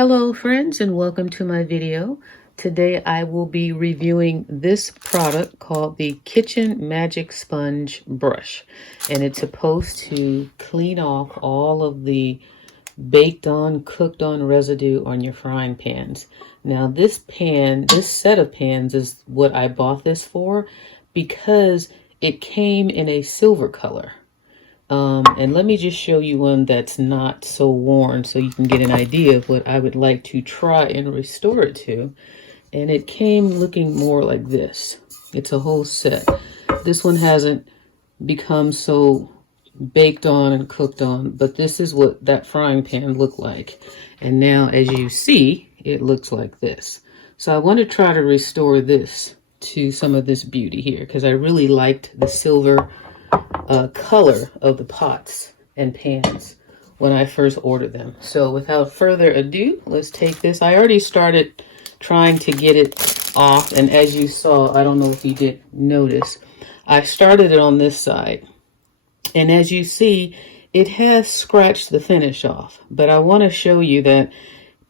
Hello friends, and welcome to my video. Today I will be reviewing this product called the Kitchen Magic Sponge Brush, and it's supposed to clean off all of the baked on, cooked on residue on your frying pans. Now this set of pans is what I bought this for because it came in a silver color. And let me just show you one that's not so worn so you can get an idea of what I would like to try and restore it to. And it came looking more like this. It's a whole set. This one hasn't become so baked on and cooked on, but this is what that frying pan looked like. And now, as you see, it looks like this. So I want to try to restore this to some of this beauty here because I really liked the silver color of the pots and pans when I first ordered them. So without further ado, let's take this. I already started trying to get it off, and as you saw, I don't know if you did notice, I started it on this side, and as you see, it has scratched the finish off, but I want to show you that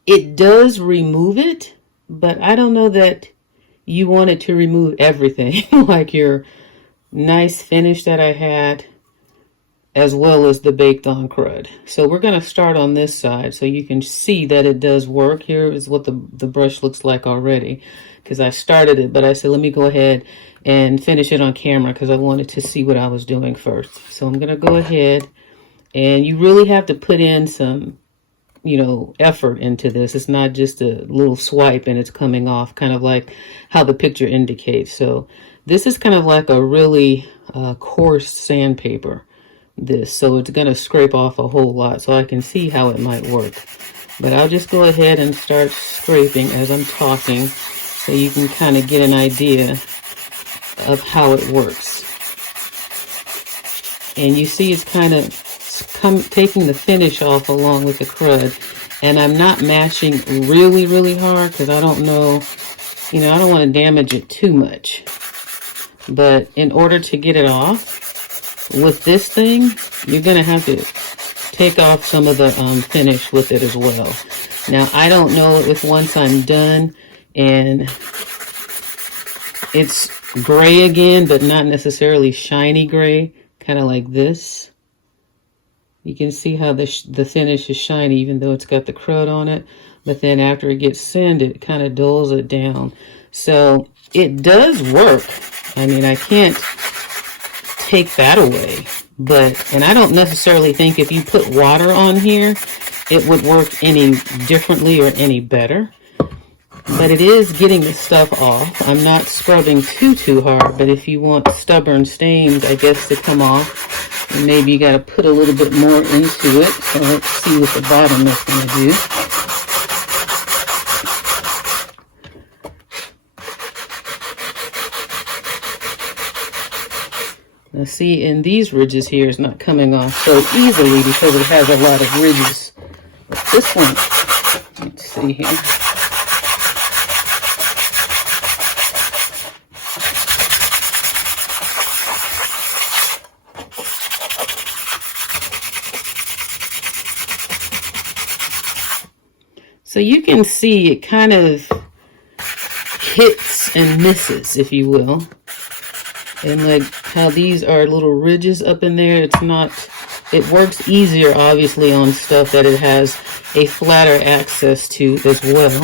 it does remove it, but I don't know that you want it to remove everything like your nice finish that I had, as well as the baked on crud. So we're going to start on this side so you can see that it does work. Here is what the brush looks like already, because I started it, but I said let me go ahead and finish it on camera because I wanted to see what I was doing first. So I'm going to go ahead, and you really have to put in some effort into this. It's not just a little swipe and it's coming off, kind of like how the picture indicates. So this is kind of like a really coarse sandpaper, so it's going to scrape off a whole lot, so I can see how it might work. But I'll just go ahead and start scraping as I'm talking so you can kind of get an idea of how it works. And you see it's kind of taking the finish off along with the crud, and I'm not mashing really hard because I don't know, I don't want to damage it too much. But in order to get it off with this thing, you're going to have to take off some of the finish with it as well. Now, I don't know if once I'm done and it's gray again, but not necessarily shiny gray, kind of like this. You can see how the finish is shiny even though it's got the crud on it. But then after it gets sanded, it kind of dulls it down. So it does work. I mean, I can't take that away. And I don't necessarily think if you put water on here, it would work any differently or any better. But it is getting the stuff off. I'm not scrubbing too hard, but if you want stubborn stains, I guess, to come off, maybe you got to put a little bit more into it. So let's see what the bottom is going to do. Now see, in these ridges here, it's not coming off so easily because it has a lot of ridges. But this one, let's see here. So you can see it kind of hits and misses, if you will. And like how these are little ridges up in there, it works easier obviously on stuff that it has a flatter access to as well.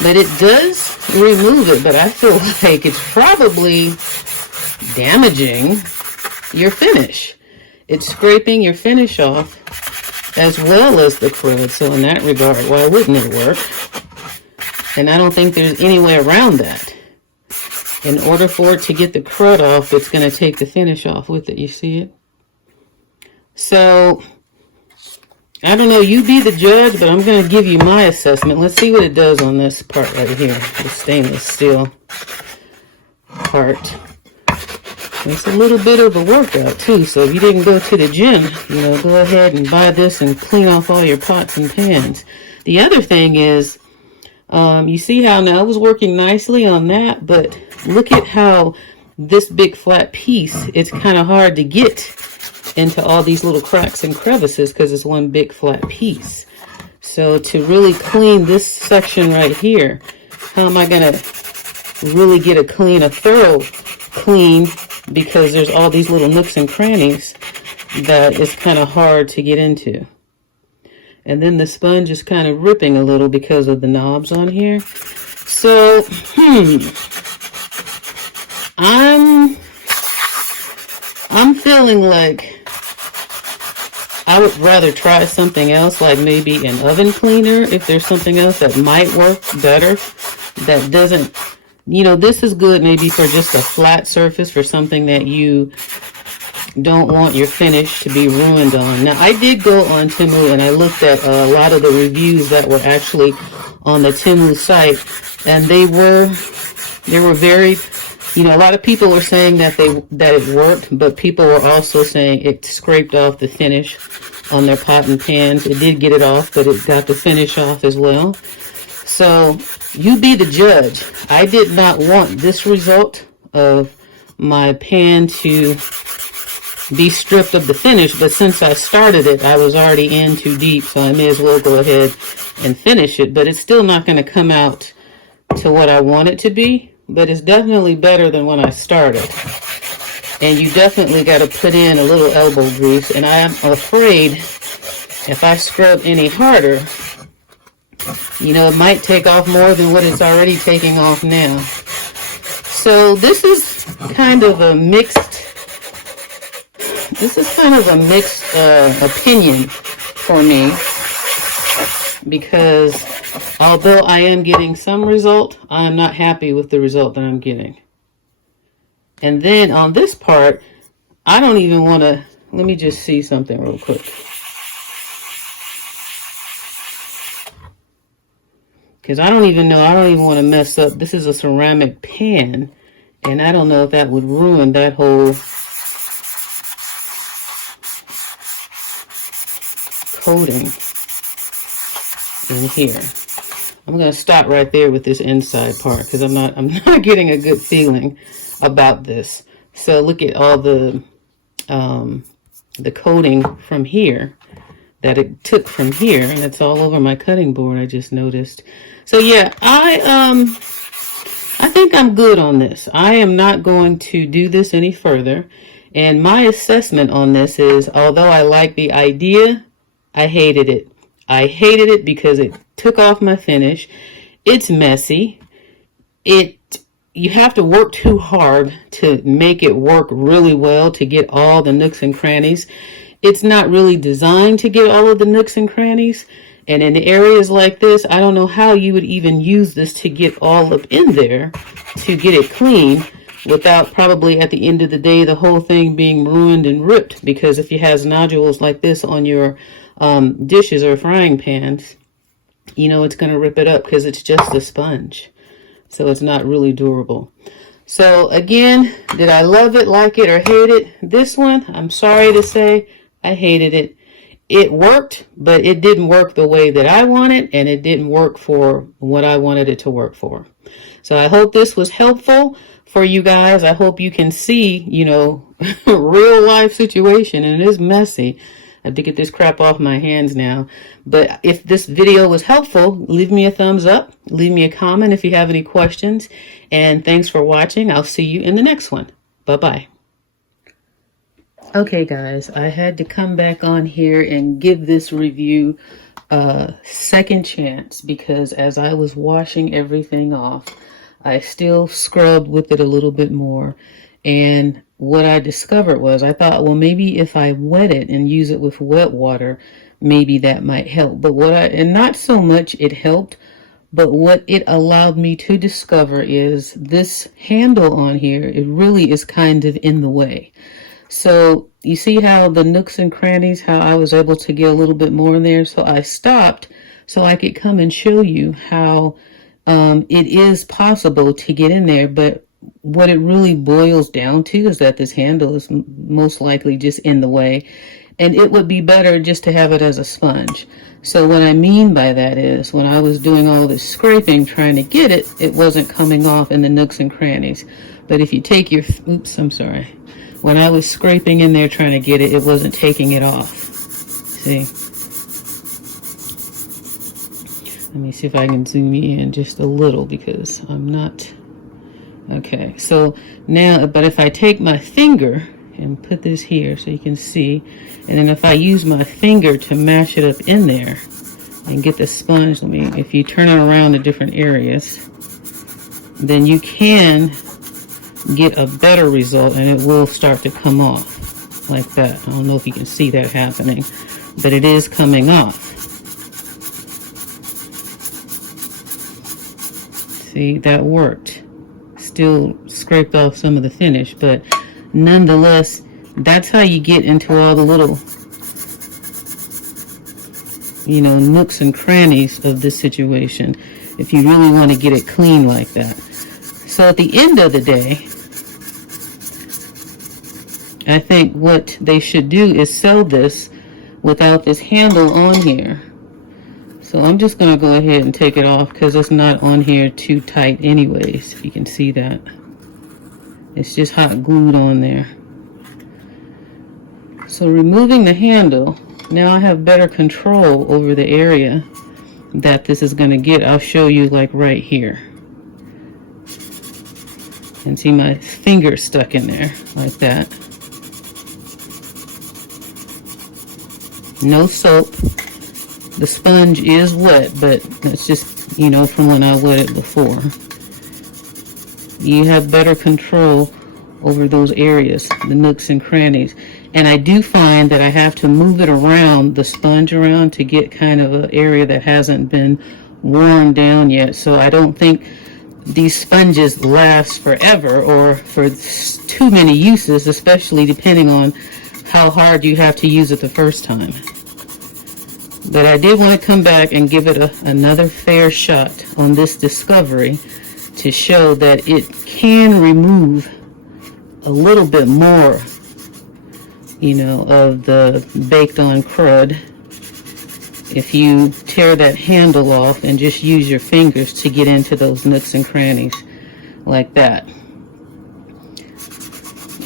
But it does remove it, but I feel like it's probably damaging your finish. It's scraping your finish off as well as the crud. So in that regard, why wouldn't it work? And I don't think there's any way around that. In order for it to get the crud off, it's going to take the finish off with it. You see it? So, I don't know. You be the judge, but I'm going to give you my assessment. Let's see what it does on this part right here. The stainless steel part. It's a little bit of a workout, too. So, if you didn't go to the gym, go ahead and buy this and clean off all your pots and pans. The other thing is, you see how now it was working nicely on that, but look at how this big flat piece, it's kind of hard to get into all these little cracks and crevices because it's one big flat piece. So to really clean this section right here, how am I gonna really get a thorough clean, because there's all these little nooks and crannies that is kind of hard to get into. And then the sponge is kind of ripping a little because of the knobs on here. So, I'm feeling like I would rather try something else, like maybe an oven cleaner, if there's something else that might work better, that doesn't, this is good maybe for just a flat surface, for something that you don't want your finish to be ruined on. Now, I did go on Temu and I looked at a lot of the reviews that were actually on the Temu site, and they were very, a lot of people were saying that it worked, but people were also saying it scraped off the finish on their pot and pans. It did get it off, but it got the finish off as well. So you be the judge. I did not want this result of my pan to be stripped of the finish, but since I started it, I was already in too deep, so I may as well go ahead and finish it. But it's still not going to come out to what I want it to be, but it's definitely better than when I started. And you definitely got to put in a little elbow grease, and I am afraid if I scrub any harder, it might take off more than what it's already taking off now. So this is kind of a mixed opinion for me, because although I am getting some result, I am not happy with the result that I'm getting. And then on this part, I don't even want to, let me just see something real quick. Because I don't even want to mess up. This is a ceramic pan, and I don't know if that would ruin that whole coating in here. I'm going to stop right there with this inside part, because I'm not getting a good feeling about this. So look at all the coating from here that it took from here, and it's all over my cutting board, I just noticed. So yeah, I think I'm good on this. I am not going to do this any further. And my assessment on this is, although I like the idea, I hated it. I hated it because it took off my finish. It's messy. You have to work too hard to make it work really well, to get all the nooks and crannies. It's not really designed to get all of the nooks and crannies. And in areas like this, I don't know how you would even use this to get all up in there to get it clean, without probably at the end of the day the whole thing being ruined and ripped. Because if it has nodules like this on your dishes or frying pans, it's going to rip it up, because it's just a sponge. So it's not really durable. So again, did I love it, like it, or hate it? This one, I'm sorry to say, I hated it. It worked, but it didn't work the way that I wanted, and it didn't work for what I wanted it to work for. So I hope this was helpful for you guys. I hope you can see, real life situation, and it is messy. I have to get this crap off my hands now. But if this video was helpful, leave me a thumbs up. Leave me a comment if you have any questions. And thanks for watching. I'll see you in the next one. Bye-bye. Okay, guys, I had to come back on here and give this review a second chance, because as I was washing everything off, I still scrubbed with it a little bit more. And what I discovered was, I thought, well, maybe if I wet it and use it with wet water, maybe that might help. But and not so much it helped, but what it allowed me to discover is this handle on here, it really is kind of in the way. So you see how the nooks and crannies, how I was able to get a little bit more in there. So I stopped so I could come and show you how it is possible to get in there. But what it really boils down to is that this handle is most likely just in the way, and it would be better just to have it as a sponge. So what I mean by that is, when I was doing all this scraping trying to get it, it wasn't coming off in the nooks and crannies. But if you take your, oops, I'm sorry. When I was scraping in there trying to get it, it wasn't taking it off. See? Let me see if I can zoom in just a little because I'm not. Okay, so now, but if I take my finger and put this here so you can see, and then if I use my finger to mash it up in there and get the sponge, if you turn it around to different areas, then you can get a better result and it will start to come off like that. I don't know if you can see that happening, but it is coming off. See, that worked. Still scraped off some of the finish, but nonetheless, that's how you get into all the little, nooks and crannies of this situation if you really want to get it clean like that. So at the end of the day, I think what they should do is sell this without this handle on here. So I'm just going to go ahead and take it off because it's not on here too tight anyways, if you can see that. It's just hot glued on there. So removing the handle, now I have better control over the area that this is going to get. I'll show you like right here. And see my finger stuck in there like that. No soap. The sponge is wet, but that's just, from when I wet it before. You have better control over those areas, the nooks and crannies. And I do find that I have to move it around, the sponge around, to get kind of an area that hasn't been worn down yet. So I don't think these sponges last forever or for too many uses, especially depending on how hard you have to use it the first time. But I did want to come back and give it another fair shot on this discovery to show that it can remove a little bit more, of the baked on crud if you tear that handle off and just use your fingers to get into those nooks and crannies like that.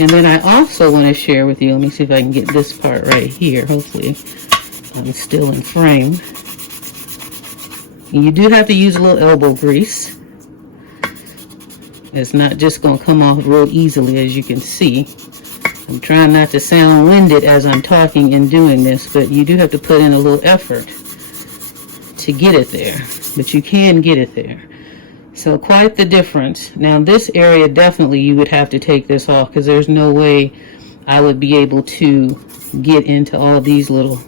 And then I also want to share with you, let me see if I can get this part right here, hopefully I'm still in frame. And you do have to use a little elbow grease. It's not just going to come off real easily, as you can see. I'm trying not to sound winded as I'm talking and doing this, but you do have to put in a little effort to get it there. But you can get it there. So quite the difference. Now this area, definitely you would have to take this off because there's no way I would be able to get into all these little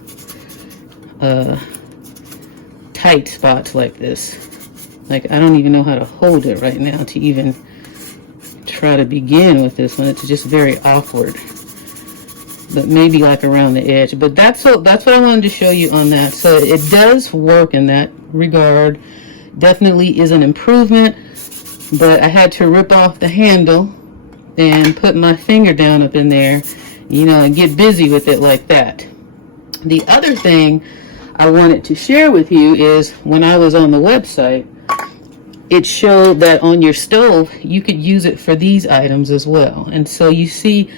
tight spots like this. Like, I don't even know how to hold it right now to even try to begin with this one. It's just very awkward. But maybe like around the edge. But that's what I wanted to show you on that. So it does work in that regard. Definitely is an improvement. But I had to rip off the handle and put my finger down up in there, and get busy with it like that. The other thing I wanted to share with you is when I was on the website, it showed that on your stove, you could use it for these items as well. And so you see,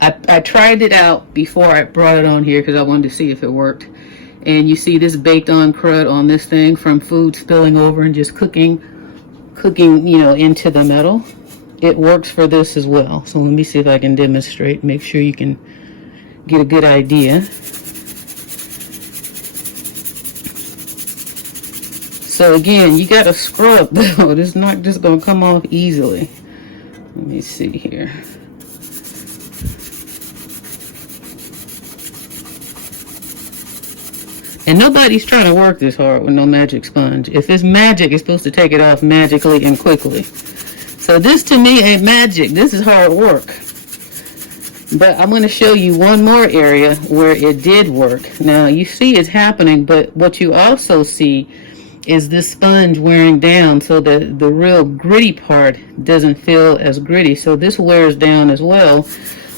I tried it out before I brought it on here because I wanted to see if it worked. And you see this baked on crud on this thing from food spilling over and just cooking, into the metal. It works for this as well. So let me see if I can demonstrate, make sure you can get a good idea. So again, you got to scrub though. It's not just going to come off easily. Let me see here. And nobody's trying to work this hard with no magic sponge. If it's magic, it's supposed to take it off magically and quickly. So this to me ain't magic. This is hard work. But I'm going to show you one more area where it did work. Now you see it's happening, but what you also see is this sponge wearing down so that the real gritty part doesn't feel as gritty. So this wears down as well,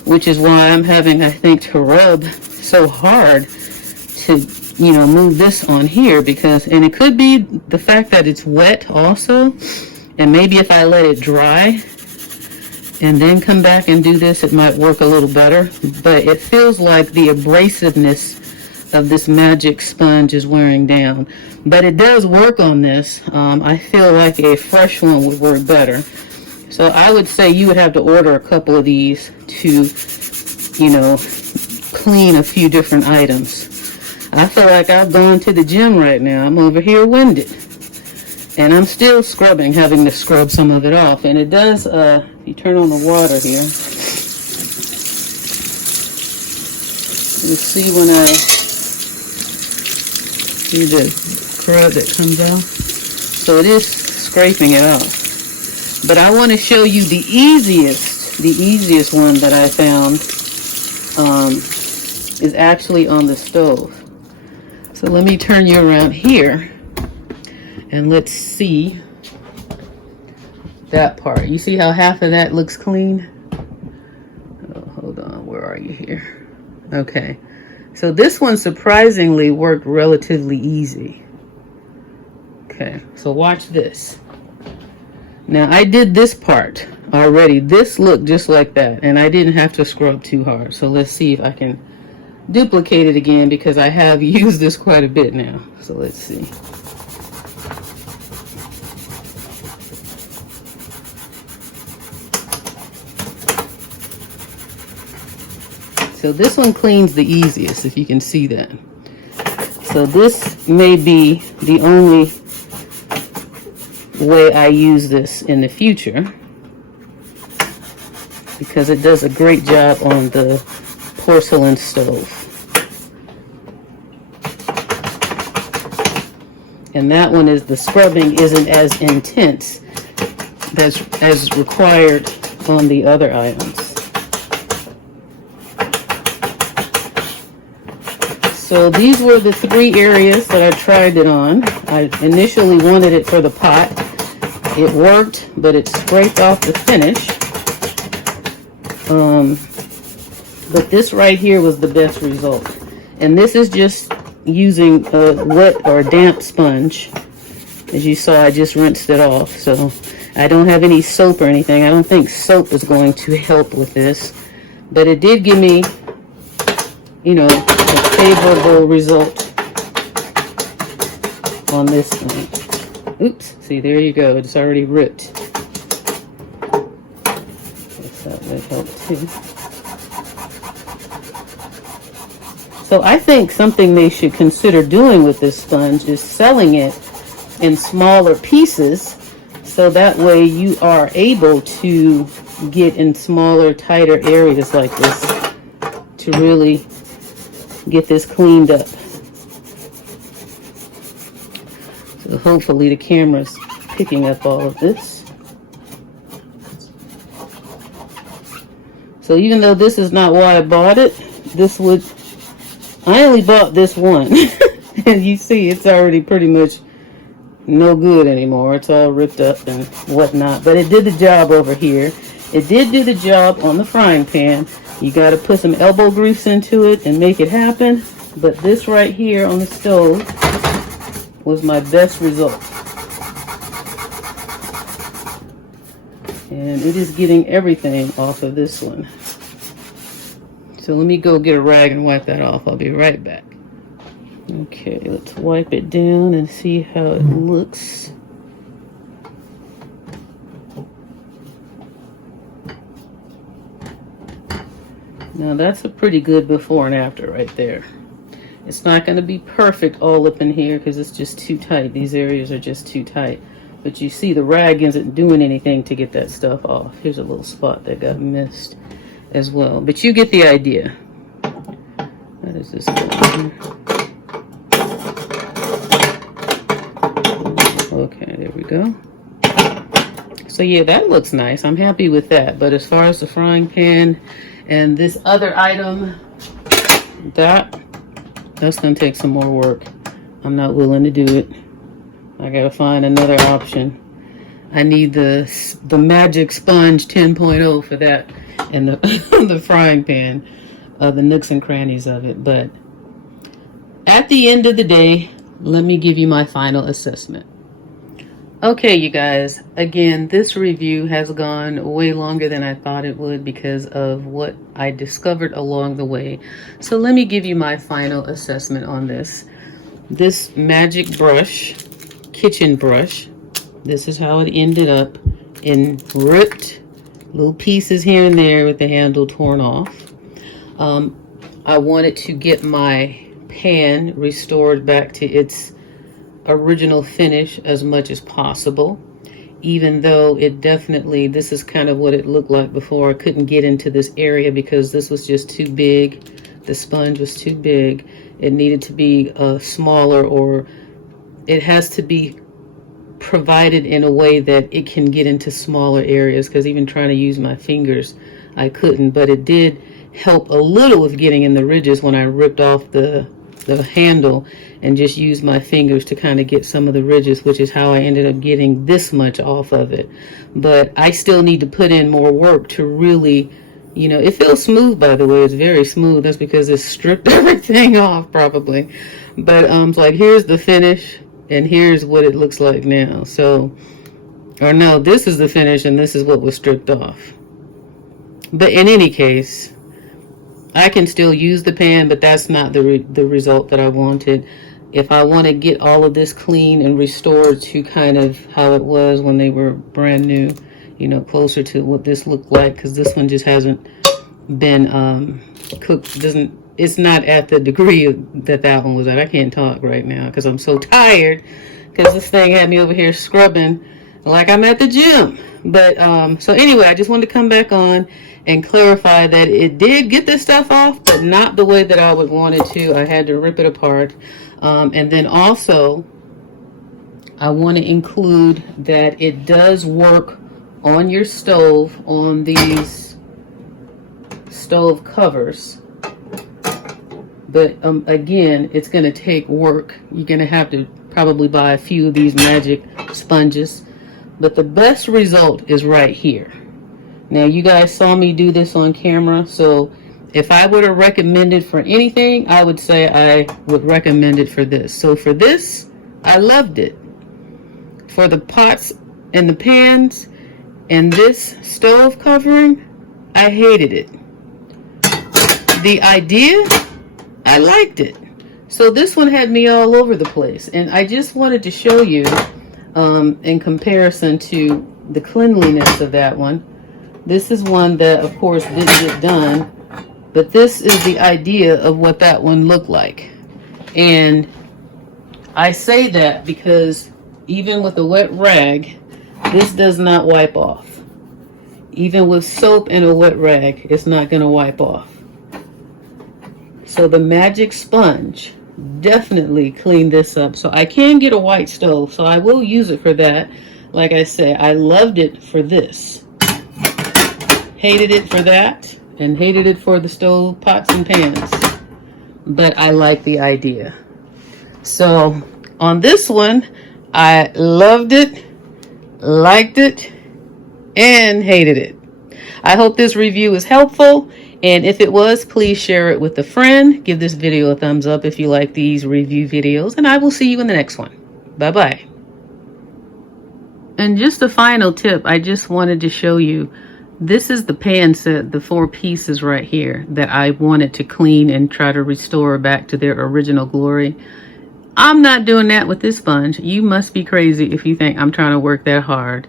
which is why I'm having, I think, to rub so hard to, move this on here and it could be the fact that it's wet also. And maybe if I let it dry and then come back and do this, it might work a little better. But it feels like the abrasiveness of this magic sponge is wearing down. But it does work on this. I feel like a fresh one would work better. So I would say you would have to order a couple of these to, you know, clean a few different items. I feel like I've gone to the gym right now. I'm over here winded. And I'm still scrubbing, having to scrub some of it off. And it does, you turn on the water here. You see when I see the crud that comes off. So it is scraping it off. But I want to show you the easiest one that I found is actually on the stove. So let me turn you around here and let's see that part. You see how half of that looks clean? Oh, hold on, where are you here? Okay, so this one surprisingly worked relatively easy. Okay, so watch this. Now I did this part already. This looked just like that, and I didn't have to scrub too hard. So let's see if I can duplicate it again, because I have used this quite a bit now. So let's see. So this one cleans the easiest, if you can see that. So this may be the only way I use this in the future, because it does a great job on the porcelain stove. And that one is, the scrubbing isn't as intense as required on the other items. So these were the 3 areas that I tried it on. I initially wanted it for the pot. It worked, but it scraped off the finish. But this right here was the best result. And this is just using a wet or damp sponge. As you saw, I just rinsed it off. So I don't have any soap or anything. I don't think soap is going to help with this. But it did give me, you know, a favorable result on this thing. Oops, see, there you go. It's already ripped. Guess that would help too. So I think something they should consider doing with this sponge is selling it in smaller pieces, so that way you are able to get in smaller, tighter areas like this to really get this cleaned up. So hopefully the camera's picking up all of this. So even though this is not why I bought it, I only bought this one. And you see it's already pretty much no good anymore. It's all ripped up and whatnot. But it did the job over here. It did do the job on the frying pan. You got to put some elbow grease into it and make it happen. But this right here on the stove was my best result. And it is getting everything off of this one. So let me go get a rag and wipe that off. I'll be right back. Okay, let's wipe it down and see how it looks. Now that's a pretty good before and after right there. It's not going to be perfect all up in here because it's just too tight. These areas are just too tight. But you see the rag isn't doing anything to get that stuff off. Here's a little spot that got missed as well. But you get the idea. What is this going here? Okay, there we go. So yeah, that looks nice. I'm happy with that. But as far as the frying pan and this other item, that's going to take some more work. I'm not willing to do it. I got to find another option. I need the magic sponge 10.0 for that, and the frying pan, the nooks and crannies of it. But at the end of the day, let me give you my final assessment. Okay, you guys, again, this review has gone way longer than I thought it would because of what I discovered along the way. So let me give you my final assessment on this. This magic brush, kitchen brush, this is how it ended up, in ripped little pieces here and there with the handle torn off. I wanted to get my pan restored back to its original finish as much as possible, even though it definitely, this is kind of what it looked like before. I couldn't get into this area because this was just too big. The sponge was too big. It needed to be smaller, or it has to be provided in a way that it can get into smaller areas, because even trying to use my fingers, I couldn't. But it did help a little with getting in the ridges when I ripped off the handle and just used my fingers to kind of get some of the ridges, which is how I ended up getting this much off of it. But I still need to put in more work to really, you know, it feels smooth, by the way. It's very smooth. That's because it stripped everything off probably. But it's like, here's the finish and here's what it looks like now. So, or no, this is the finish and this is what was stripped off. But in any case, I can still use the pan, but that's not the result that I wanted. If I want to get all of this clean and restored to kind of how it was when they were brand new, you know, closer to what this looked like, because this one just hasn't been cooked, it's not at the degree that that one was at. I can't talk right now because I'm so tired, because this thing had me over here scrubbing like I'm at the gym. But so anyway, I just wanted to come back on and clarify that it did get this stuff off, but not the way that I would want it to. I had to rip it apart. And then also, I want to include that it does work on your stove, on these stove covers. But again, it's going to take work. You're going to have to probably buy a few of these magic sponges. But the best result is right here. Now, you guys saw me do this on camera, so if I were to recommend it for anything, I would say I would recommend it for this. So for this, I loved it. For the pots and the pans and this stove covering, I hated it. The idea, I liked it. So this one had me all over the place, and I just wanted to show you in comparison to the cleanliness of that one. This is one that, of course, didn't get done, but this is the idea of what that one looked like. And I say that because even with a wet rag, this does not wipe off. Even with soap and a wet rag, it's not going to wipe off. So the magic sponge definitely cleaned this up. So I can get a white stove, so I will use it for that. Like I say, I loved it for this. Hated it for that, and hated it for the stove, pots, and pans. But I like the idea. So on this one, I loved it, liked it, and hated it. I hope this review is helpful, and if it was, please share it with a friend. Give this video a thumbs up if you like these review videos, and I will see you in the next one. Bye-bye. And just a final tip, I just wanted to show you, this is the pan set, the 4 pieces right here that I wanted to clean and try to restore back to their original glory. I'm not doing that with this sponge. You must be crazy if you think I'm trying to work that hard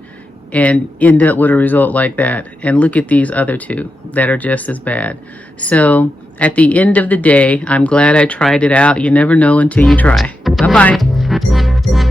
and end up with a result like that. And look at these other 2 that are just as bad. So at the end of the day, I'm glad I tried it out. You never know until you try. Bye-bye.